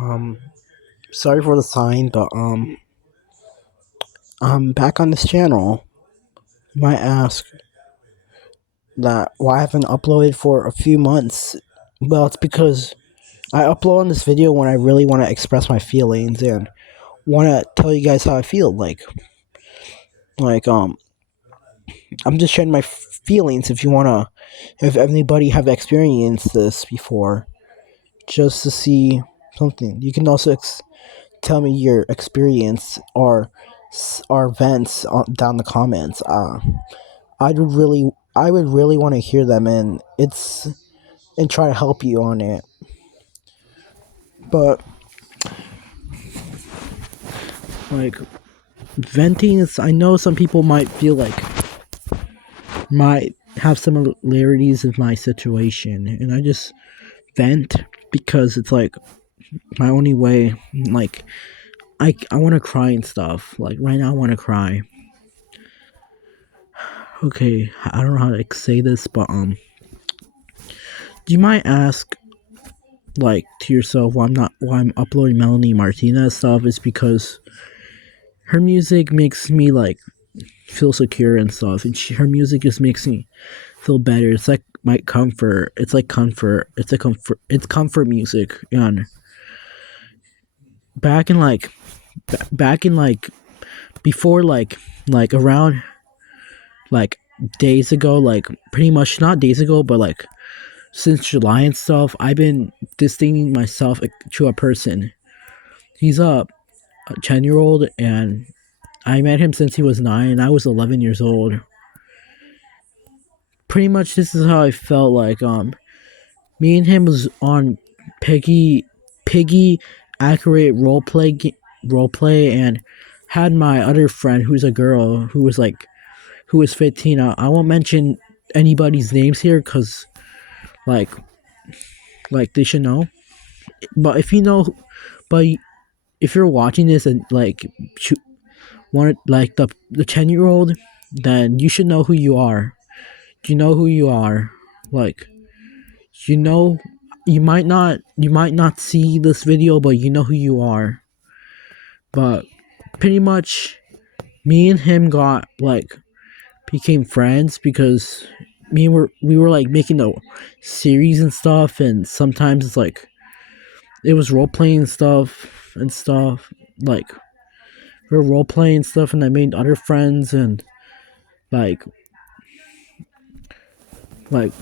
Um, Sorry for the sign, but I'm back on this channel. You might ask that why I haven't uploaded for a few months. Well, it's because I upload on this video when I really want to express my feelings and want to tell you guys how I feel. Like I'm just sharing my feelings. If anybody have experienced this before, just to see something. You can also tell me your experience or vents down the comments. I would really want to hear them and try to help you on it. But like venting is, I know some people might have similarities of my situation, and I just vent because it's like my only way. Like I want to cry and stuff. Like right now, I want to cry. Okay, I don't know how to say this, but you might ask like to yourself why I'm uploading Melanie Martinez stuff is because her music makes me like feel secure and stuff, and her music just makes me feel better. It's like my comfort. It's like comfort. It's a comfort. It's comfort music. And back in like back in like before like around like days ago, like pretty much not days ago, but like since July and stuff, I've been distancing myself to a person. He's a 10-year-old, and I met him since he was 9, and I was 11 years old. Pretty much, this is how I felt like. Me and him was on Piggy accurate roleplay, and had my other friend who's a girl who was 15. I won't mention anybody's names here because like they should know. But if you know, but if you're watching this and like want like the 10-year-old, then you should know who you are. You know who you are. Like you know, you might not see this video, but you know who you are. But pretty much, me and him got like became friends because we were like making a series and stuff, and sometimes it's like it was role playing stuff like we were role playing stuff, and I made other friends, and like like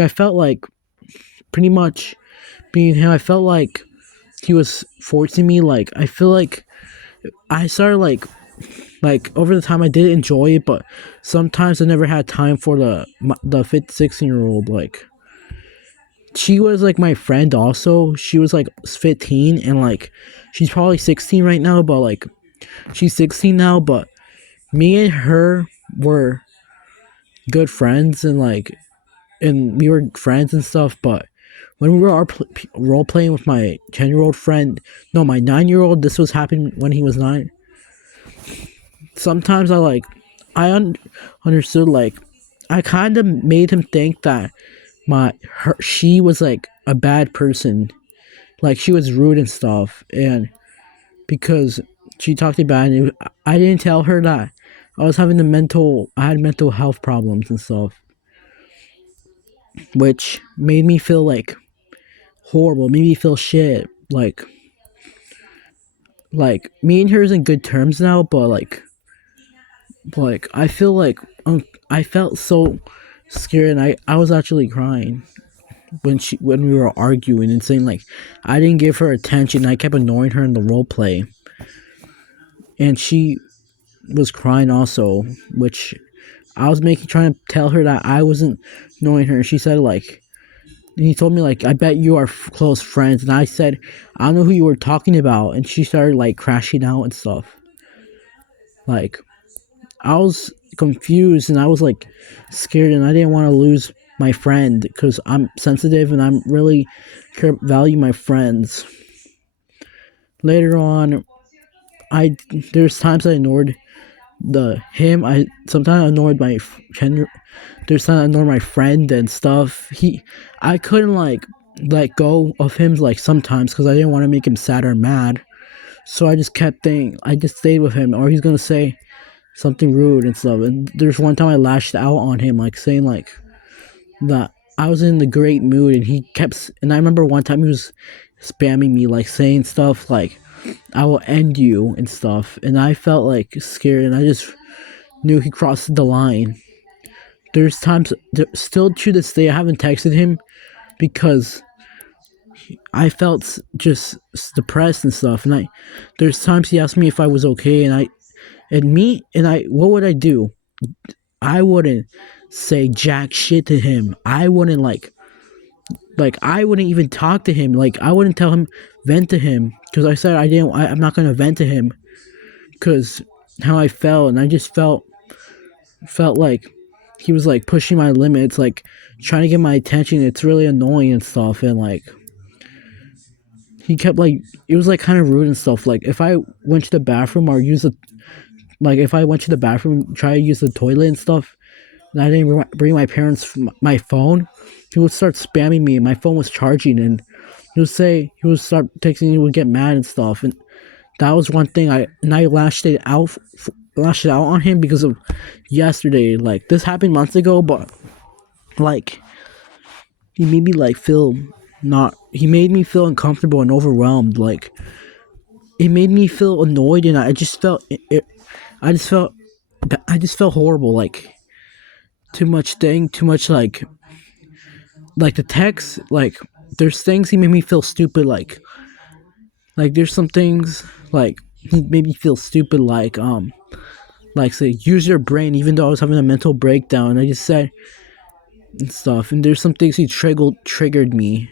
I felt like pretty much being him, I felt like he was forcing me. Like I feel like I started like over the time I did enjoy it, but sometimes I never had time for the 16-year-old. Like she was like my friend also. She was like 15, and like she's probably 16 right now, but like she's 16 now, but me and her were good friends, and we were friends and stuff. But when we were role playing with my 10-year-old friend, no, my 9-year-old, this was happening when he was 9. Sometimes understood, like I kind of made him think that she was like a bad person, like she was rude and stuff, and because she talked about it, I didn't tell her that I had mental health problems and stuff, which made me feel like horrible, made me feel shit. Like me and her is in good terms now, but I feel like I felt so scared, and I was actually crying when we were arguing and saying like I didn't give her attention. I kept annoying her in the role play, and she was crying also, which I was trying to tell her that I wasn't annoying her. She said like, and he told me like, I bet you are close friends, and I said I don't know who you were talking about, and she started like crashing out and stuff. Like I was confused, and I was like scared, and I didn't want to lose my friend because I'm sensitive and I'm really value my friends. Later on, I there's times I ignored I sometimes ignored there's times I ignored my friend and stuff. I couldn't like let go of him like sometimes because I didn't want to make him sad or mad. So I just kept thinking, I just stayed with him, or he's gonna say something rude and stuff. And there's one time I lashed out on him, like saying like that I was in the great mood, and he kept. And I remember one time he was spamming me, like saying stuff like "I will end you" and stuff, and I felt like scared, and I just knew he crossed the line. There's times, still to this day, I haven't texted him because I felt just depressed and stuff. And there's times he asked me if I was okay, what would I do? I wouldn't say jack shit to him. I wouldn't I wouldn't even talk to him. Like I wouldn't tell him, vent to him, because I said I'm not gonna vent to him, because how I felt, and I just felt like he was like pushing my limits, like trying to get my attention. It's really annoying and stuff, and like he kept like it was like kind of rude and stuff. Like if I went to the bathroom or if I went to the bathroom, try to use the toilet and stuff, and I didn't bring my parents my phone, he would start spamming me. My phone was charging, and he would start texting. He would get mad and stuff, and that was one thing I lashed it out on him because of yesterday. Like this happened months ago, but like he made me like feel not. He made me feel uncomfortable and overwhelmed. Like it made me feel annoyed, and I just felt I just felt I just felt horrible. Like too much like the text. Like there's things he made me feel stupid. Like there's some things like he made me feel stupid. Like say use your brain, even though I was having a mental breakdown. I just said and stuff. And there's some things he triggered me.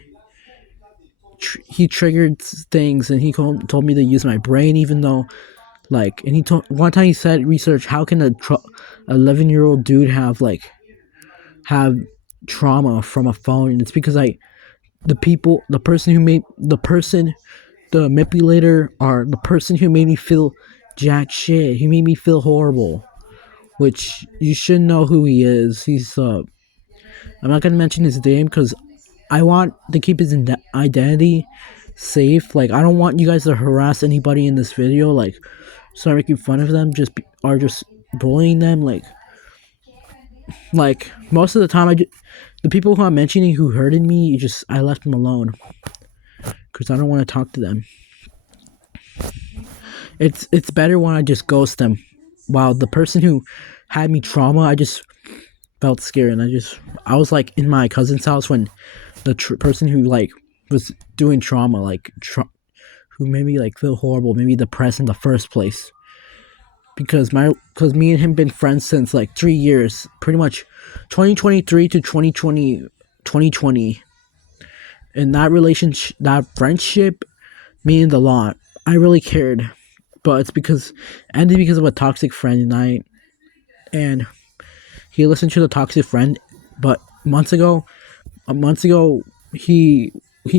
He triggered things, and he told me to use my brain, even though and he told one time he said research, how can a 11-year-old dude have trauma from a phone? And it's because the manipulator, or the person who made me feel jack shit. He made me feel horrible, which you should know who he is. I'm not gonna mention his name because I want to keep his identity safe. Like I don't want you guys to harass anybody in this video. Like start making fun of them, or just bullying them. Like most of the time, the people who I'm mentioning who hurted me, I left them alone because I don't want to talk to them. It's better when I just ghost them. While the person who had me trauma, I just felt scared, and I was like in my cousin's house when the person who was doing trauma, who made me feel horrible, made me depressed in the first place. Because me and him been friends since 3 years, pretty much 2023 to 2020, and that friendship meant a lot. I really cared, but ended because of a toxic friend, and he listened to the toxic friend, but months ago, he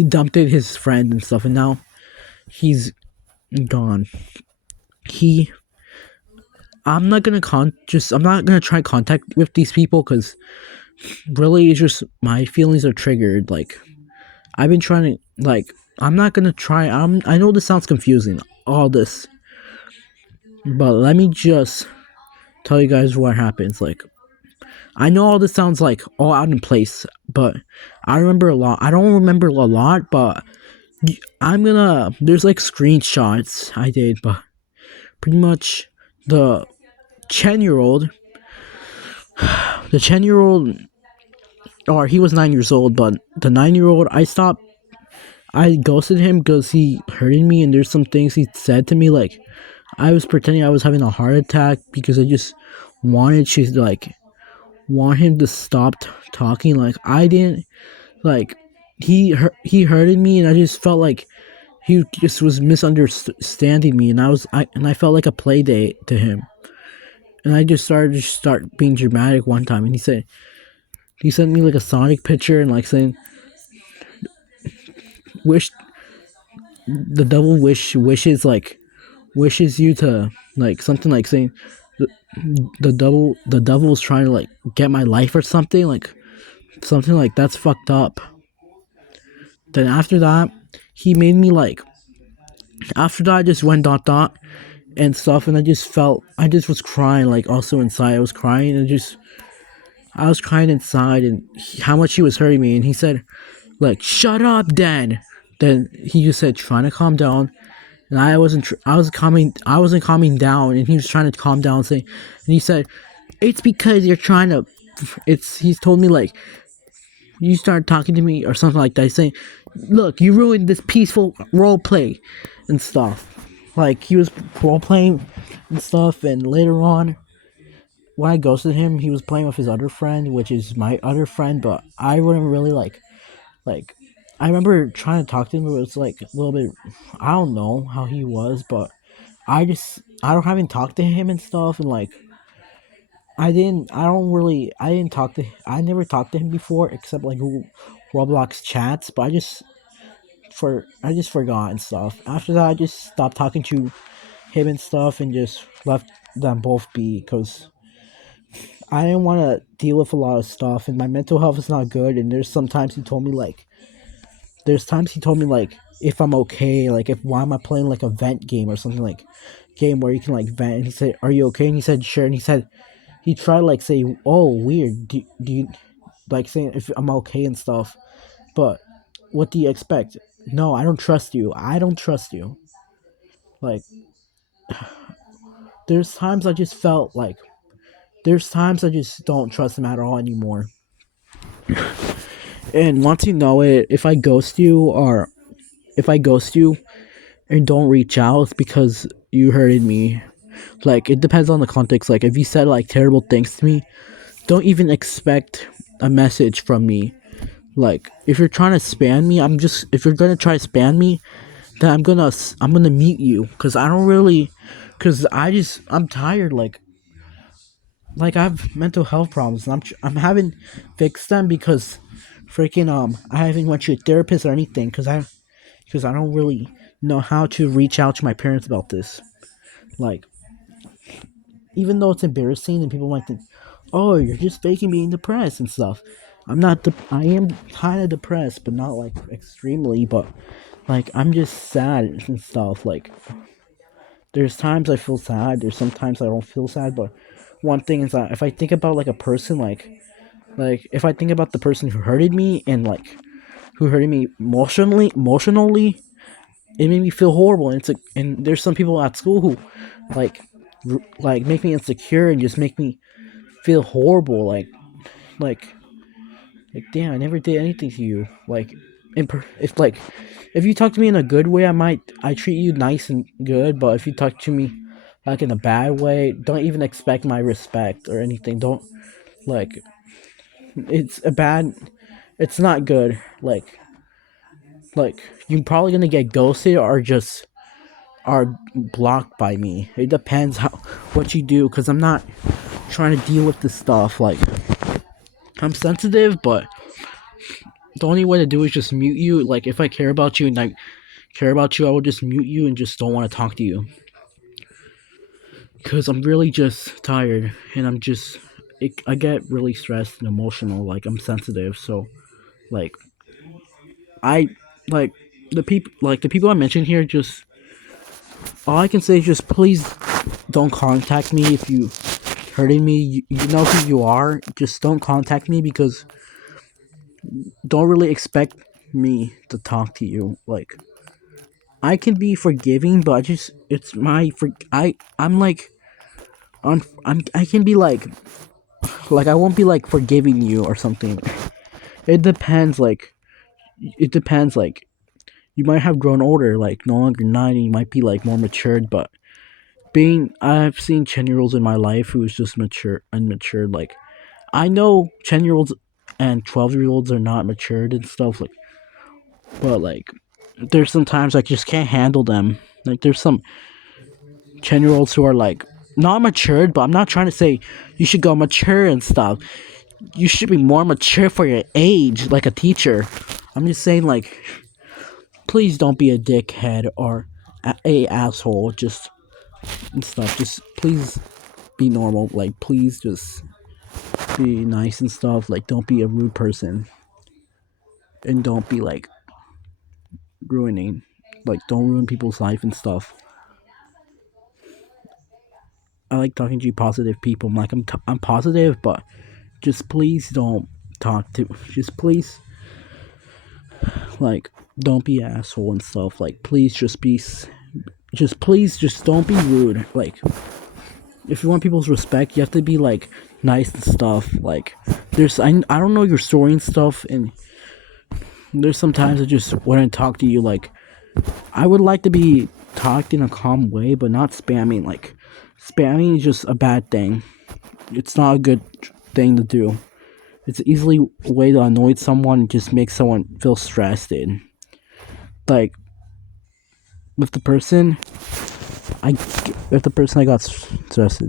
dumped his friend and stuff, and now he's gone. I'm not gonna try contact with these people because really it's just my feelings are triggered. Like I've been trying to I'm not gonna try. I know this sounds confusing, all this, but let me just tell you guys what happens. I know all this sounds all out in place, but I remember a lot. I don't remember a lot, but there's screenshots I did, but pretty much the 10-year-old, the 10-year-old, or he was 9 years old, but the 9-year-old, I ghosted him because he hurted me, and there's some things he said to me, I was pretending I was having a heart attack because I just wanted want him to stop talking. I didn't, he hurted me, and I just felt like he just was misunderstanding me, and I felt like a play date to him. And I just start being dramatic one time, and he sent me a Sonic picture and saying, wish the devil wishes you to something saying the devil's trying to get my life or something, something that's fucked up. then after that, he made me like. After that, I just went dot and stuff, and I just was crying, like also inside. I was crying, and I was crying inside, and how much he was hurting me. And he said, like, shut up, Dan. Then he just said, trying to calm down. And I wasn't calming down, and he was trying to calm down, saying, and he said, it's because you're trying to, he's told me, like, you start talking to me or something like that. He's saying, look, you ruined this peaceful role play and stuff. Like, he was role playing and stuff, and later on, when I ghosted him, he was playing with his other friend, which is my other friend, but I wouldn't really like, I remember trying to talk to him, but it was like a little bit, I don't know how he was, but I don't haven't talked to him and stuff, and like, I never talked to him before, except like Roblox chats, but I just forgot and stuff. After that, I just stopped talking to him and stuff, and just left them both be, because I didn't want to deal with a lot of stuff, and my mental health is not good. And there's times he told me like if I'm okay, like if why am I playing like a vent game or something, like game where you can like vent. And he said, "Are you okay?" And he said, "Sure." And he said he tried like say, "Oh, weird. Do you like saying if I'm okay and stuff?" But what do you expect? No, I don't trust you. I don't trust you. Like there's times I just felt like there's times I just don't trust him at all anymore. And once you know it, if I ghost you and don't reach out, it's because you hurted me. Like it depends on the context. Like if you said like terrible things to me, don't even expect a message from me. Like if you're trying to spam me, if you're gonna try to spam me, then I'm gonna mute you, because I don't really, because I'm tired. Like I have mental health problems, and I'm having fixed them because freaking I haven't went to a therapist or anything, because I don't really know how to reach out to my parents about this. Like even though it's embarrassing and people might think, oh, you're just faking being depressed and stuff. I'm not. I am kind of depressed, but not like extremely. But like I'm just sad and stuff. Like there's times I feel sad. There's sometimes I don't feel sad. But one thing is that if I think about like a person, like if I think about the person who hurted me and like who hurted me emotionally, it made me feel horrible. And and there's some people at school who like like make me insecure and just make me feel horrible. Like like damn, I never did anything to you. Like if like if you talk to me in a good way, I treat you nice and good. But if you talk to me like in a bad way, don't even expect my respect or anything. Don't like it's a bad. It's not good. Like you're probably gonna get ghosted or just are blocked by me. It depends how what you do, because I'm not trying to deal with this stuff. Like I'm sensitive, but the only way to do is just mute you. Like if I care about you and I care about you, I will just mute you and just don't want to talk to you, because I'm really just tired, and I get really stressed and emotional. Like I'm sensitive, so like I like the people I mentioned here. Just all I can say is just please don't contact me if you hurting me. You know who you are. Just don't contact me, because don't really expect me to talk to you. Like I can be forgiving, but I just it's my for I'm like on I can be like I won't be like forgiving you or something. It depends. It depends. Like you might have grown older, like no longer 90. You might be like more matured, but I've seen 10-year olds in my life who is just mature unmatured. Like I know 10-year olds and 12-year olds are not matured and stuff. Like but like there's sometimes I just can't handle them. Like there's some 10-year olds who are like not matured, but I'm not trying to say you should go mature and stuff. You should be more mature for your age, like a teacher. I'm just saying, like, please don't be a dickhead or a asshole, just and stuff. Just please be normal. Like, please just be nice and stuff. Like, don't be a rude person, and don't be like ruining. Like, don't ruin people's life and stuff. I like talking to positive people. I'm positive, but just please don't talk to. Just please, like, don't be asshole and stuff. Like, please just don't be rude. Like, if you want people's respect, you have to be like nice and stuff. Like, I don't know your story and stuff, and there's sometimes I just wouldn't talk to you. Like, I would like to be talked in a calm way, but not spamming. Like, spamming is just a bad thing. It's not a good thing to do. It's easily a way to annoy someone and just make someone feel stressed. And like, with the person, I got stressed.